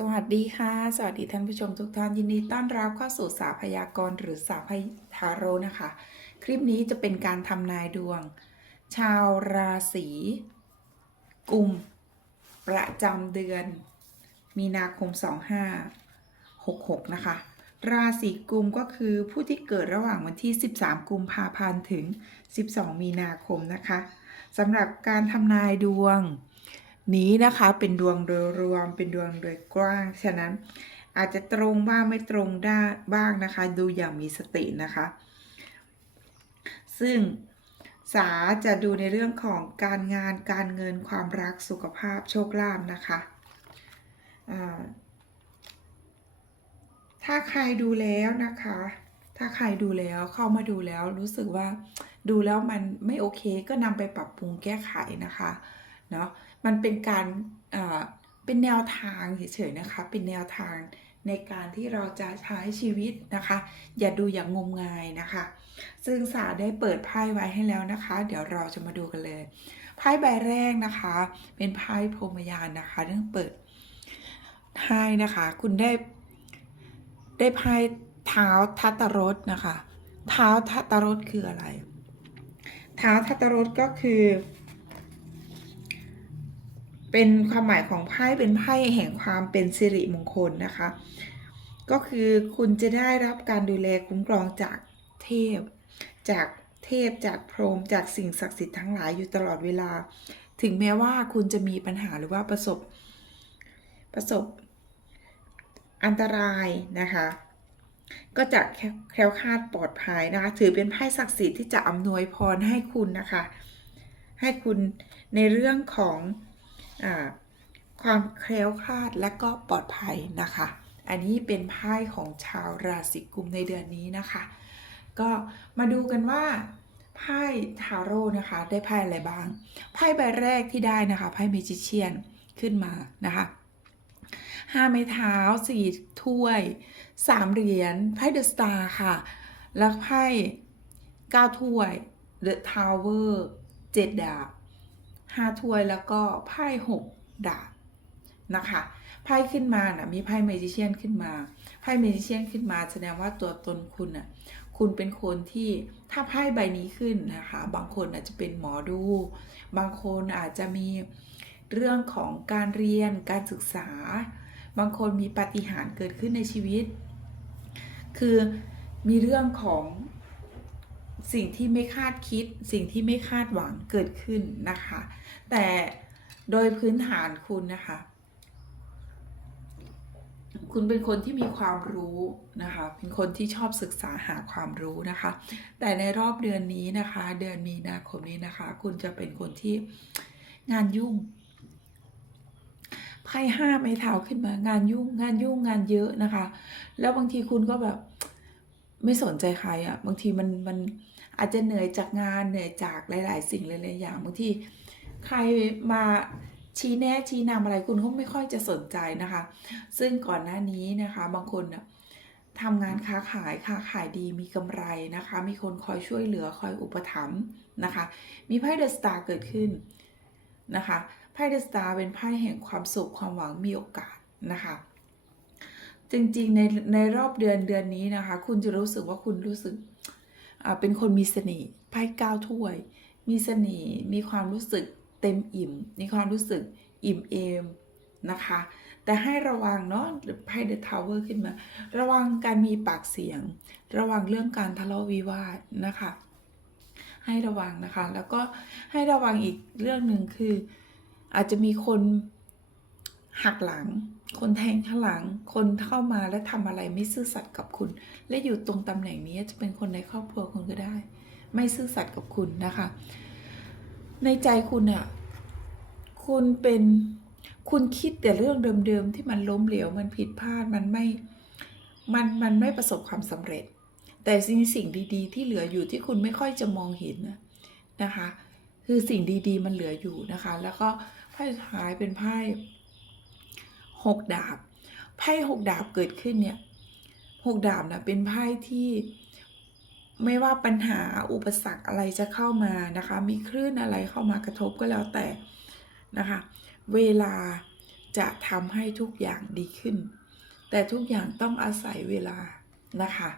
สวัสดีค่ะ สวัสดีท่านผู้ชมทุกท่านยินดีต้อนรับเข้าสู่สาพยากรณ์หรือสาพยทาโรนะคะ คลิปนี้จะเป็นการทำนายดวง ชาวราศีกุม ประจำเดือน มีนาคม 2566 นะคะ ราศีกุมก็คือผู้ที่เกิดระหว่างวันที่ 13 กุมภาพันธ์ถึง 12 มีนาคมนะคะสำหรับการทำนายดวง นี้นะคะเป็นดวงโดยรวมเป็นดวงโดยกว้าง ฉะนั้นอาจจะตรงบ้างไม่ตรงได้บ้างนะคะ ดูอย่างมีสตินะคะ ซึ่งสาจะดูในเรื่องของการงานการเงินความรักสุขภาพโชคลาภนะคะถ้าใครดูแล้วนะคะ ถ้าใครดูแล้วเข้ามาดูแล้วรู้สึกว่าดูแล้วมันไม่โอเคก็นำไปปรับปรุงแก้ไขนะคะเนาะ มันเป็นการเป็นแนวทางเฉยๆนะคะ เป็นแนวทางในการที่เราจะใช้ชีวิตนะคะ อย่าดูอย่างงมงายนะคะ ซึ่งสาได้เปิดไพ่ไว้ให้แล้วนะคะ เดี๋ยวเราจะมาดูกันเลยไพ่ใบแรกนะคะ เป็นไพ่พรมยานนะคะเรื่องเปิดไพ่นะคะ คุณได้ได้ไพ่เท้าทัตตรสนะคะ เท้าทัตตรสคืออะไร เท้าทัตตรสก็คือ เป็นความหมายของไพ่เป็นไพ่แห่งความเป็นสิริมงคลนะคะ ก็คือคุณจะได้รับการดูแลคุ้มครองจากเทพ จากเทพจากพรหมจากสิ่งศักดิ์สิทธิ์ทั้งหลายอยู่ตลอดเวลา ถึงแม้ว่าคุณจะมีปัญหาหรือว่าประสบ ประสบอันตรายนะคะ ก็จะแคล้วคลาดปลอดภัยนะคะถือเป็นไพ่ศักดิ์สิทธิ์ที่จะอำนวยพรให้คุณนะคะ ให้คุณในเรื่องของ ความแคล้วคลาดและก็ปลอดภัยนะคะ อันนี้เป็นไพ่ของชาวราศีกุมในเดือนนี้นะคะ ก็มาดูกันว่าไพ่ทาโร่นะคะ ได้ไพ่อะไรบ้าง ไพ่ใบแรกที่ได้นะคะไพ่เมจิเชียนขึ้นมานะคะห้าไม้เท้าสี่ถ้วยสามเหรียญไพ่เดอะสตาร์ค่ะ แล้วไพ่เก้าถ้วยเดอะทาวเวอร์เจ็ดดาบ ห้าถ้วยแล้วก็ไพ่หกดาบนะคะไพ่ขึ้นมานะมีไพ่เมจิเชียนขึ้นมาไพ่เมจิเชียนขึ้นมา แสดงว่าตัวตนคุณน่ะคุณเป็นคนที่ถ้าไพ่ใบนี้ขึ้นนะคะ บางคนอาจจะเป็นหมอดู บางคนอาจจะมีเรื่องของการเรียนการศึกษา บางคนมีปาฏิหาริย์เกิดขึ้นในชีวิต คือมีเรื่องของ สิ่งที่ไม่คาดคิด สิ่งที่ไม่คาดหวังเกิดขึ้นนะคะ แต่โดยพื้นฐานคุณนะคะ คุณเป็นคนที่มีความรู้นะคะ เป็นคนที่ชอบศึกษาหาความรู้นะคะ แต่ในรอบเดือนนี้นะคะ เดือนมีนาคมนี้นะคะ คุณจะเป็นคนที่งานยุ่งไพ่ห้าไม้เท้าขึ้นมางานยุ่งงานยุ่งงานเยอะนะคะ แล้วบางทีคุณก็แบบไม่สนใจใครอะ่ะ บางทีมันมัน อาจจะเหนื่อยจากงานเหนื่อยจากหลาย ๆ สิ่งหลายๆอย่างบางทีใครมาชี้แนะชี้นำอะไรคุณก็ไม่ค่อยจะสนใจนะคะ ซึ่งก่อนหน้านี้นะคะบางคนนะทำงานค้าขายค้าขายดีมีกำไรนะคะ มีคนคอยช่วยเหลือคอยอุปถัมภ์นะคะ มีไพ่เดอะสตาร์เกิดขึ้นนะคะไพ่เดอะสตาร์เป็นไพ่แห่งความสุขความหวังมีโอกาสนะคะ จริงๆในในรอบเดือนเดือนนี้นะคะ คุณจะรู้สึกว่าคุณรู้สึก เป็นคนมีเสน่ห์ไพ่เก้าถ้วย มีเสน่ห์มีความรู้สึกเต็มอิ่ม มีความรู้สึกอิ่มเอมนะคะ แต่ให้ระวังเนาะไพ่เดอะทาวเวอร์ขึ้นมา ระวังการมีปากเสียง ระวังเรื่องการทะเลาะวิวาทนะคะ ให้ระวังนะคะ แล้วก็ให้ระวังอีกเรื่องหนึ่งคืออาจจะมีคน หักหลัง คนแทงข้างหลัง คนเข้ามาและทำอะไรไม่ซื่อสัตย์กับคุณ และอยู่ตรงตำแหน่งนี้จะเป็นคนในครอบครัวคุณก็ได้ ไม่ซื่อสัตย์กับคุณนะคะ ในใจคุณอะคุณเป็นคุณคิดแต่เรื่องเดิมๆที่มันล้มเหลวมันผิดพลาดมันไม่มันมันไม่ประสบความสำเร็จ แต่สิ่งสิ่งดีๆ ที่เหลืออยู่ที่คุณไม่ค่อยจะมองเห็นนะคะ คือสิ่งดีๆ มันเหลืออยู่นะคะ แล้วก็ไพ่ท้ายเป็นไพ่ หกดาบไพ่หกดาบเกิดขึ้นเนี่ยหกดาบนะเป็นไพ่ที่ไม่ว่าปัญหาอุปสรรคอะไรจะเข้ามานะคะ มีคลื่นอะไรเข้ามากระทบก็แล้วแต่นะคะ เวลาจะทำให้ทุกอย่างดีขึ้น แต่ทุกอย่างต้องอาศัยเวลานะคะ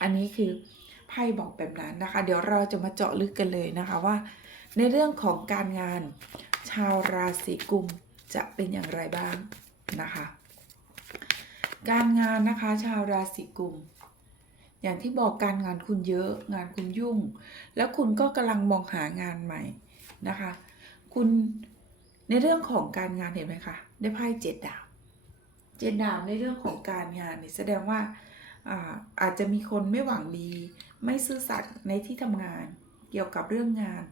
อันนี้คือไพ่บอกแบบนั้นนะคะ เดี๋ยวเราจะมาเจาะลึกกันเลยนะคะว่า ในเรื่องของการงานชาวราศีกุม จะเป็นอย่างไรบ้างนะคะ การงานนะคะชาวราศีกุม อย่างที่บอกการงานคุณเยอะงานคุณยุ่ง แล้วคุณก็กำลังมองหางานใหม่นะคะ คุณในเรื่องของการงานเห็นไหมคะได้ไพ่เจ็ดดาบเจ็ดดาบในเรื่องของการงานนี่แสดงว่าอาอาจจะมีคนไม่หวังดี ไม่ซื่อสัตย์ในที่ทำงาน เกี่ยวกับเรื่องงาน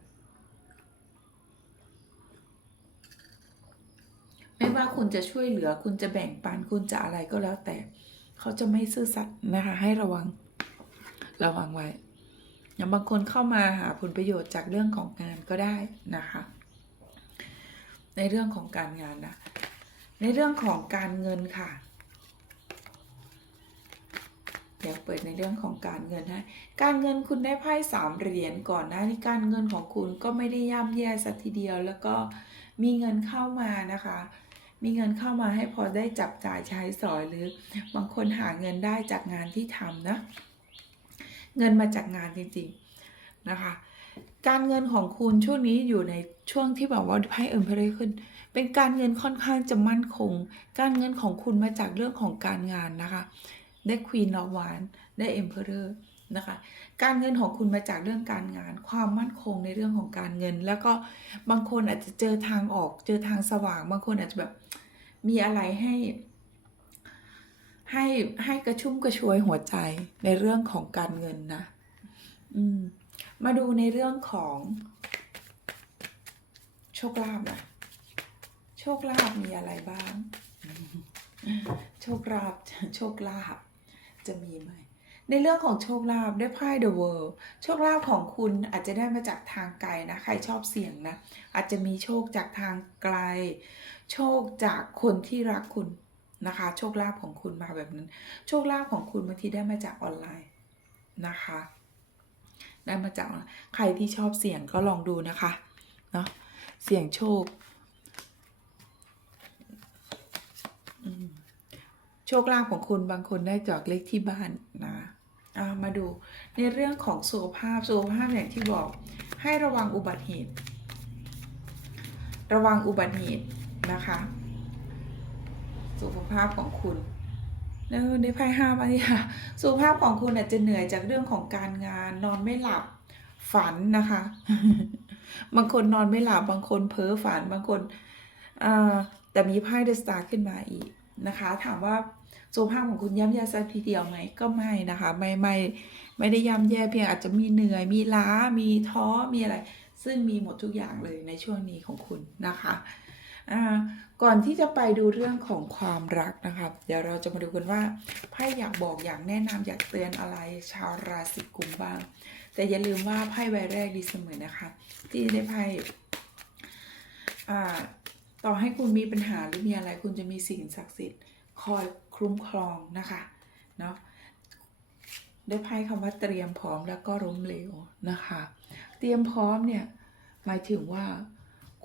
ไม่ว่าคุณจะช่วยเหลือ คุณจะแบ่งปันคุณจะอะไรก็แล้วแต่ เขาจะไม่ซื่อสัตย์นะคะ ให้ระวังระวังไว้อย่างบางคนเข้ามาหาผลประโยชน์จากเรื่องของงานก็ได้นะคะ ในเรื่องของการงานนะในเรื่องของการเงินค่ะเดี๋ยวเปิดในเรื่องของการเงินให้การเงินคุณได้ไพ่สามเหรียญก่อนหนะที่การเงินของคุณก็ไม่ได้ย่ำแย่สักทีเดียว แล้วก็มีเงินเข้ามานะคะ มีเงินเข้ามาให้พอได้จับจ่ายใช้สอยหรือบางคนหาเงินได้จากงานที่ทำนะ เงินมาจากงานจริงๆนะคะ การเงินของคุณช่วงนี้อยู่ในช่วงที่แบบว่าไพ่เอิมเพลขึ้น เป็นการเงินค่อนข้างจะมั่นคง การเงินของคุณมาจากเรื่องของการงานนะคะ ได้ควีนอวานได้เอ็มเพอร์ นะคะ การเงินของคุณมาจากเรื่องการงาน ความมั่นคงในเรื่องของการเงิน แล้วก็บางคนอาจจะเจอทางออก เจอทางสว่าง บางคนอาจจะแบบมีอะไรให้ ให้ให้กระชุ่มกระชวยหัวใจในเรื่องของการเงินนะ อืม มาดูในเรื่องของโชคลาภนะโชคลาภมีอะไรบ้าง โชคลาภโชคลาภจะมีไหม ในเรื่องของโชคลาภได้ไพ่ The World โชคลาภของคุณอาจจะได้มาจากทางไกลนะ ใครชอบเสี่ยงนะ อาจจะมีโชคจากทางไกล โชคจากคนที่รักคุณนะคะ โชคลาภของคุณมาแบบนั้น โชคลาภของคุณบางทีได้มาจากออนไลน์นะคะ ได้มาจากใครที่ชอบเสี่ยงก็ลองดูนะคะเนาะเสี่ยงโชคโชคลาภของคุณบางคนได้จากเลขที่บ้านนะ มาดูในเรื่องของสุขภาพสุขภาพอย่างที่บอกให้ระวังอุบัติเหตุ ระวังอุบัติเหตุนะคะ สุขภาพของคุณเออในไพ่ห้ามาเนี่ค่ะสุขภาพของคุณอาจจะเหนื่อยจากเรื่องของการงานนอนไม่หลับฝันนะคะ บางคนนอนไม่หลับ บางคนเพ้อฝันบางคนแต่มีไพ่เดอะสตาร์ขึ้นมาอีก นะคะ ถามว่าสุขภาพของคุณย่ำแย่สักทีเดียวไหมก็ไม่นะคะ ไม่ไม่ไม่ได้ย่ำแย่เพียงอาจจะมีเหนื่อย มีล้า มีท้อ มีอะไร ซึ่งมีหมดทุกอย่างเลยในช่วงนี้ของคุณนะคะก่อนที่จะไปดูเรื่องของความรักนะคะ เดี๋ยวเราจะมาดูกันว่าไพ่อยากบอกอยากแนะนำอยากเตือนอะไรชาวราศีกุมบ้าง แต่อย่าลืมว่าไพ่ใบแรกดีเสมอนะคะ ที่ได้ไพ่อ่า ต่อให้คุณมีปัญหาหรือมีอะไร คุณจะมีสิ่งศักดิ์สิทธิ์คอยคุ้มครองนะคะเนาะได้ไพ่คำว่าเตรียมพร้อมแล้วก็ล้มเหลวนะคะ เตรียมพร้อมเนี่ยหมายถึงว่า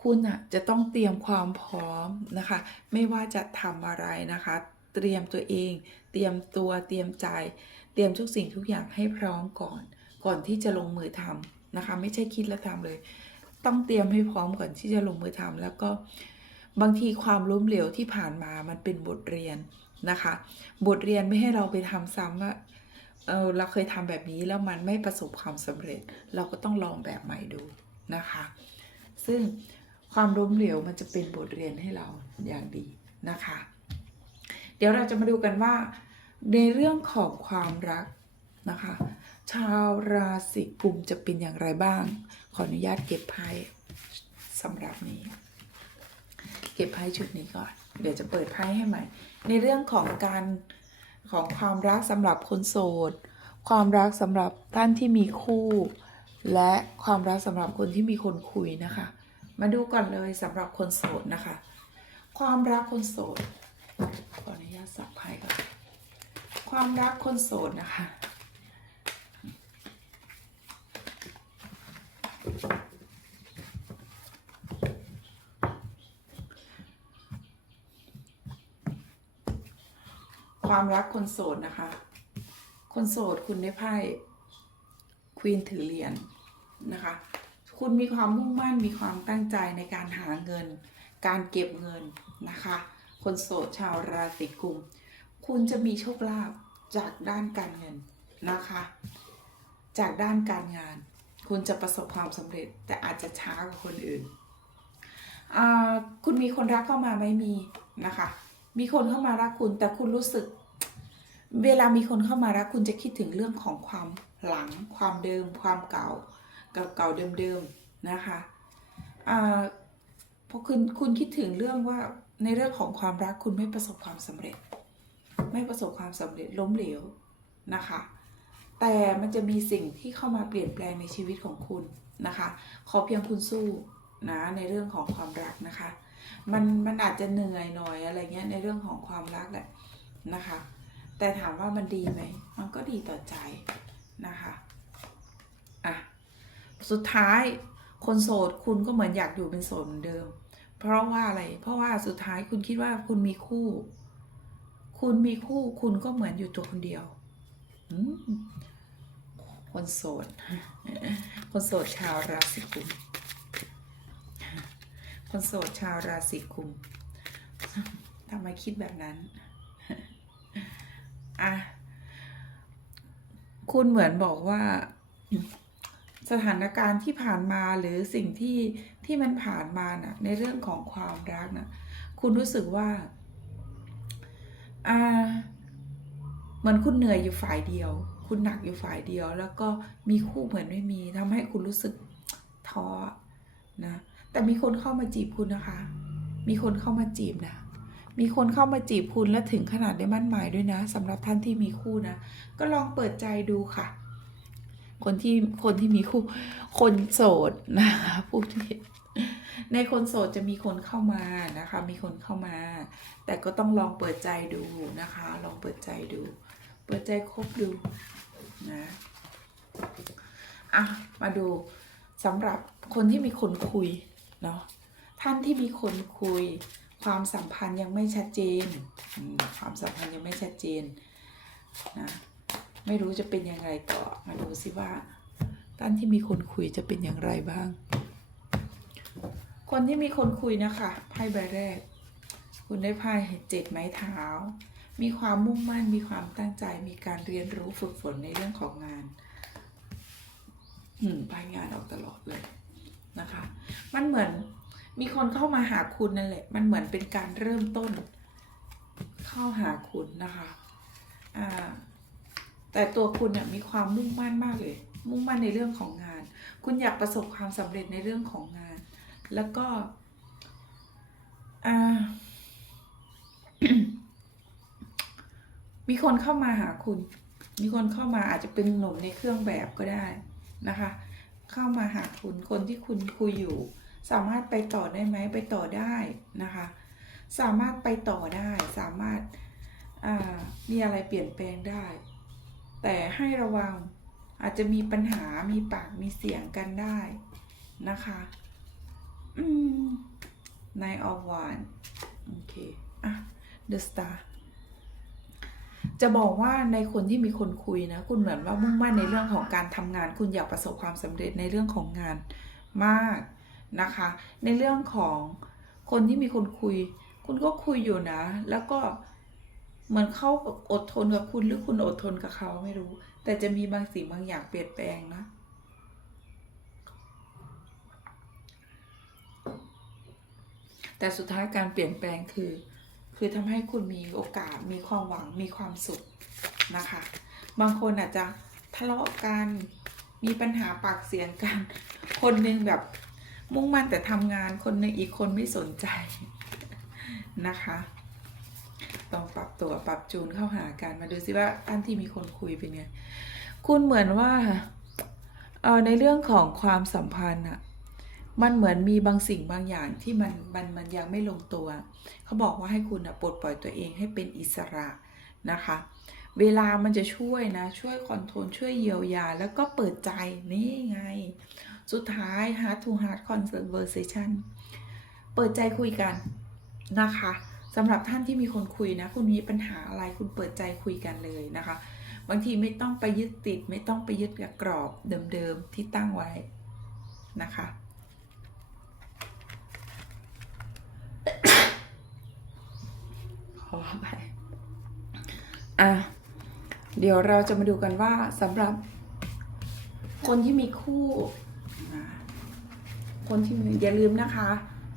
คุณอะจะต้องเตรียมความพร้อมนะคะ ไม่ว่าจะทำอะไรนะคะ เตรียมตัวเอง เตรียมตัวเตรียมใจ เตรียมทุกสิ่งทุกอย่างให้พร้อมก่อน ก่อนที่จะลงมือทำนะคะ ไม่ใช่คิดแล้วทำเลย ต้องเตรียมให้พร้อมก่อนที่จะลงมือทำแล้วก็ บางทีความล้มเหลวที่ผ่านมามันเป็นบทเรียนนะคะ บทเรียนไม่ให้เราไปทำซ้ำว่าเออเราเคยทำแบบนี้แล้วมันไม่ประสบความสำเร็จ เราก็ต้องลองแบบใหม่ดูนะคะ ซึ่งความล้มเหลวมันจะเป็นบทเรียนให้เราอย่างดีนะคะ เดี๋ยวเราจะมาดูกันว่า ในเรื่องของความรักนะคะ ชาวราศีกุมจะเป็นอย่างไรบ้าง ขออนุญาตเก็บไพ่สำหรับนี้ ก็บไพ่ชุดนี้ก่อน เดี๋ยวจะเปิดไพ่ให้ใหม่ ในเรื่องของการของความรักสำหรับคนโสด ความรักสำหรับท่านที่มีคู่ และความรักสำหรับคนที่มีคนคุยนะคะ มาดูก่อนเลยสำหรับคนโสดนะคะ ความรักคนโสด ขออนุญาตสับไพ่ก่อน ความรักคนโสดนะคะ ความรักคนโสดนะคะ คนโสดคุณได้ไพ่ควีนถือเหรียญนะคะ คุณมีความมุ่งมั่นมีความตั้งใจในการหาเงิน การเก็บเงินนะคะ คนโสดชาวราศีกุม คุณจะมีโชคลาภจากด้านการเงินนะคะ จากด้านการงาน คุณจะประสบความสำเร็จแต่อาจจะช้ากว่าคนอื่นอ่าคุณมีคนรักเข้ามาไหมมีนะคะ มีคนเข้ามารักคุณแต่คุณรู้สึก เวลามีคนเข้ามารักคุณจะคิดถึงเรื่องของความหลัง ความเดิม ความเก่า เก่าเก่าๆเดิมๆนะคะอ่าพอคุณคุณคิดถึงเรื่องว่าในเรื่องของความรักคุณไม่ประสบความสำเร็จ ไม่ประสบความสำเร็จล้มเหลวนะคะ แต่มันจะมีสิ่งที่เข้ามาเปลี่ยนแปลงในชีวิตของคุณนะคะ ขอเพียงคุณสู้นะในเรื่องของความรักนะคะ มันมันอาจจะเหนื่อยหน่อยอะไรเงี้ยในเรื่องของความรักแหละนะคะ แต่ถามว่ามันดีไหม มันก็ดีต่อใจนะคะอะสุดท้ายคนโสดคุณก็เหมือนอยากอยู่เป็นโสดเหมือนเดิม เพราะว่าอะไร เพราะว่าสุดท้ายคุณคิดว่าคุณมีคู่ คุณมีคู่คุณก็เหมือนอยู่ตัวคนเดียวอืมคนโสด คนโสดชาวราศีกุม คนโสดชาวราศีกุมทำไมคิดแบบนั้น อะคุณเหมือนบอกว่าสถานการณ์ที่ผ่านมาหรือสิ่งที่ที่มันผ่านมาน่ะ ในเรื่องของความรักน่ะ คุณรู้สึกว่า อ่า เหมือนคุณเหนื่อยอยู่ฝ่ายเดียว คุณหนักอยู่ฝ่ายเดียว แล้วก็มีคู่เหมือนไม่มีทำให้คุณรู้สึกท้อนะ แต่มีคนเข้ามาจีบคุณนะคะ มีคนเข้ามาจีบนะ มีคนเข้ามาจีบคุณและถึงขนาดได้มั่นหมายด้วยนะสำหรับท่านที่มีคู่นะ ก็ลองเปิดใจดูค่ะ คนที่คนที่มีคู่ คนโสดนะคะพูดผิดในคนโสดจะมีคนเข้ามานะคะ มีคนเข้ามา แต่ก็ต้องลองเปิดใจดูนะคะ ลองเปิดใจดู เปิดใจคบดูนะอะมาดูสำหรับคนที่มีคนคุยเนาะท่านที่มีคนคุย ความสัมพันธ์ยังไม่ชัดเจนความสัมพันธ์ยังไม่ชัดเจนนะไม่รู้จะเป็นยังไงต่อมาดูสิว่าท่านที่มีคนคุยจะเป็นอย่างไรบ้าง คนที่มีคนคุยนะคะไพ่ใบแรก คุณได้ไพ่เจ็ดไม้เท้า มีความมุ่งมั่นมีความตั้งใจมีการเรียนรู้ฝึกฝนในเรื่องของงานอืมไพ่งานออกตลอดเลยนะคะ มันเหมือน มีคนเข้ามาหาคุณนั่นแหละ มันเหมือนเป็นการเริ่มต้น เข้าหาคุณนะคะอ่าแต่ตัวคุณเนี่ยมีความมุ่งมั่นมากเลย มุ่งมั่นในเรื่องของงาน คุณอยากประสบความสำเร็จในเรื่องของงาน แล้วก็อ่ามีคนเข้ามาหาคุณ มีคนเข้ามาอาจจะเป็นหนุ่มในเครื่องแบบก็ได้นะคะ เข้ามาหาคุณ คนที่คุณคุยอยู่ สามารถไปต่อได้ไหมไปต่อได้นะคะ สามารถไปต่อได้ สามารถอ่ามีอะไรเปลี่ยนแปลงได้ แต่ให้ระวังอาจจะมีปัญหามีปากมีเสียงกันได้นะคะอืมนายออวานโอเคอะ The Star จะบอกว่าในคนที่มีคนคุยนะ คุณเหมือนว่ามุ่งมั่นในเรื่องของการทำงาน คุณอยากประสบความสำเร็จในเรื่องของงานมาก นะคะ ในเรื่องของคนที่มีคนคุย คุณก็คุยอยู่นะ แล้วก็เหมือนเขาอดทนกับคุณหรือคุณอดทนกับเขาไม่รู้ แต่จะมีบางสิ่งบางอย่างเปลี่ยนแปลงนะแต่สุดท้ายการเปลี่ยนแปลงคือ คือทำให้คุณมีโอกาสมีความหวังมีความสุขนะคะ บางคนอาจจะทะเลาะกันมีปัญหาปากเสียงกัน คนหนึงแบบ มุ่งมั่นแต่ทำงานคนหนึงอีกคนไม่สนใจนะคะต้องปรับตัวปรับจูนเข้าหากันมาดูซิว่าท่านที่มีคนคุยเป็นไงคุณเหมือนว่าเออในเรื่องของความสัมพันธ์อะมันเหมือนมีบางสิ่งบางอย่างที่มันมันมันยังไม่ลงตัว เขาบอกว่าให้คุณปลดปล่อยตัวเองให้เป็นอิสระนะคะ เวลามันจะช่วยนะ ช่วยคอนโทรลช่วยเยียวยา แล้วก็เปิดใจนี่ไง สุดท้าย heart to heart conversation เปิดใจคุยกันนะคะสำหรับท่านที่มีคนคุยนะ คุณมีปัญหาอะไรคุณเปิดใจคุยกันเลยนะคะ บางทีไม่ต้องไปยึดติด ไม่ต้องไปยึดกับกรอบเดิมๆที่ตั้งไว้นะคะขอไปอะ เดี๋ยวเราจะมาดูกันว่าสำหรับคนที่มีคู่ คนที่มีอย่าลืมนะคะ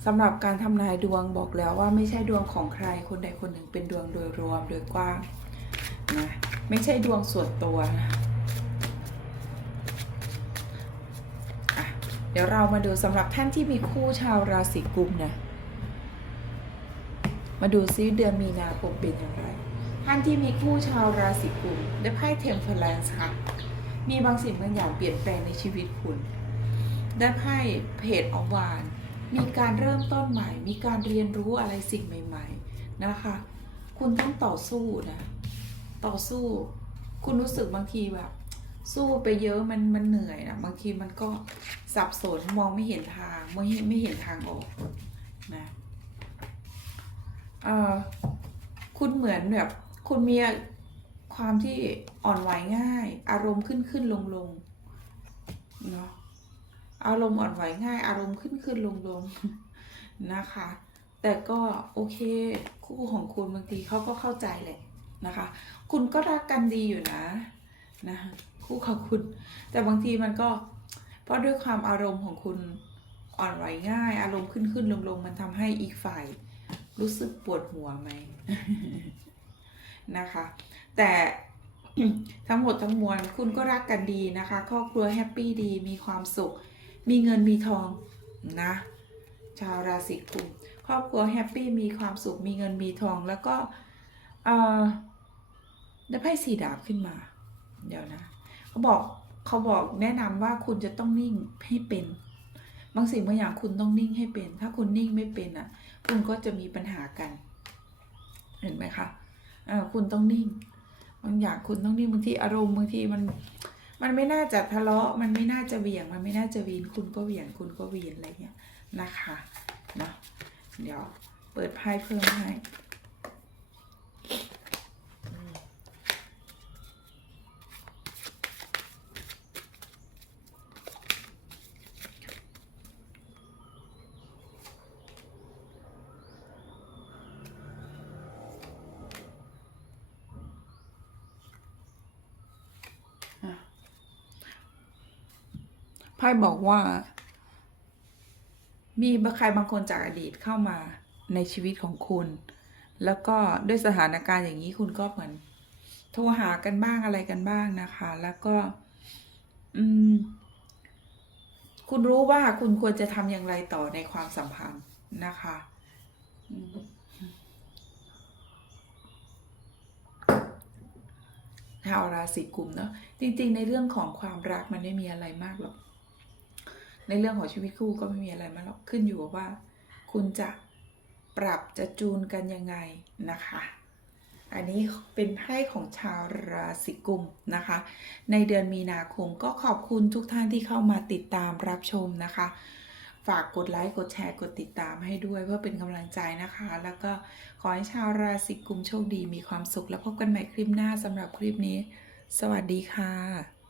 สำหรับการทำนายดวงบอกแล้วว่าไม่ใช่ดวงของใครคนใดคนหนึ่งเป็นดวงโดยรวมโดยกว้างนะไม่ใช่ดวงส่วนตัวนะอะเดี๋ยวเรามาดูสำหรับท่านที่มีคู่ชาวราศีกุมนะมาดูซิเดือนมีนาคมเป็นอย่างไร ท่านที่มีคู่ชาวราศีกุมได้ไพ่เทมเพลนส์ค่ะ มีบางสิ่งบางอย่างเปลี่ยนแปลงในชีวิตคุณ ได้ไพ่เพจอวาน มีการเริ่มต้นใหม่ มีการเรียนรู้อะไรสิ่งใหม่ ๆนะคะ คุณต้องต่อสู้นะ ต่อสู้ คุณรู้สึกบางทีแบบ สู้ไปเยอะมันมันเหนื่อยนะบางทีมันก็สับสนมองไม่เห็นทางไม่ไม่เห็นทางออกนะเออคุณเหมือนแบบ คุณมีความที่อ่อนไหวง่าย อารมณ์ขึ้นขึ้นลงลงเนาะ อารมณ์อ่อนไหวง่าย อารมณ์ขึ้นขึ้นลงลงนะคะ แต่ก็โอเคคู่ของคุณบางทีเขาก็เข้าใจแหละนะคะ คุณก็รักกันดีอยู่นะนะคู่ของคุณ แต่บางทีมันก็ เพราะด้วยความอารมณ์ของคุณอ่อนไหวง่าย อารมณ์ขึ้นขึ้นลงลงมันทำให้อีกฝ่าย รู้สึกปวดหัวไหมนะคะ แต่ทั้งหมดทั้งมวลคุณก็รักกันดีนะคะ ครอบครัวแฮปปี้ดีมีความสุข มีเงินมีทองนะ ชาวราศีกุมครอบครัวแฮปปี้มีความสุขมีเงินมีทองแล้วก็ได้ไพ่สีดาบขึ้นมา เดี๋ยวนะเขาบอกเขาบอกแนะนำว่าคุณจะต้องนิ่งให้เป็นบางสิ่งบางอย่างคุณต้องนิ่งให้เป็น ถ้าคุณนิ่งไม่เป็นอะ คุณก็จะมีปัญหากัน เห็นไหมคะเอ่อคุณต้องนิ่ง บางอย่างคุณต้องนิ่งบางทีอารมณ์บางทีมัน มันไม่น่าจะทะเลาะ มันไม่น่าจะเหวี่ยง มันไม่น่าจะวีน คุณก็เหวี่ยง คุณก็วีนอะไรเงี้ยนะคะ เนาะ เดี๋ยวเปิดไพ่เพิ่มให้ พ่บอกว่า มีใครบางคนจากอดีตเข้ามาในชีวิตของคุณ แล้วก็ด้วยสถานการณ์อย่างนี้คุณก็เหมือน โทรหากันบ้างอะไรกันบ้างนะคะ แล้วก็ อืม คุณรู้ว่าคุณควรจะทำอย่างไรต่อในความสัมพันธ์นะคะชาวราศีกุมเนาะจริง ๆ ในเรื่องของความรักมันไม่มีอะไรมากหรอก ในเรื่องของชีวิตคู่ก็ไม่มีอะไรมาหรอกขึ้นอยู่กับว่า คุณจะปรับจะจูนกันยังไงนะคะ อันนี้เป็นไพ่ของชาวราศีกุมนะคะ ในเดือนมีนาคมก็ขอบคุณทุกท่านที่เข้ามาติดตามรับชมนะคะ ฝากกดไลค์กดแชร์กดติดตามให้ด้วยเพื่อเป็นกำลังใจนะคะ แล้วก็ขอให้ชาวราศีกุมโชคดีมีความสุขแล้วพบกันใหม่คลิปหน้าสำหรับคลิปนี้ สวัสดีค่ะ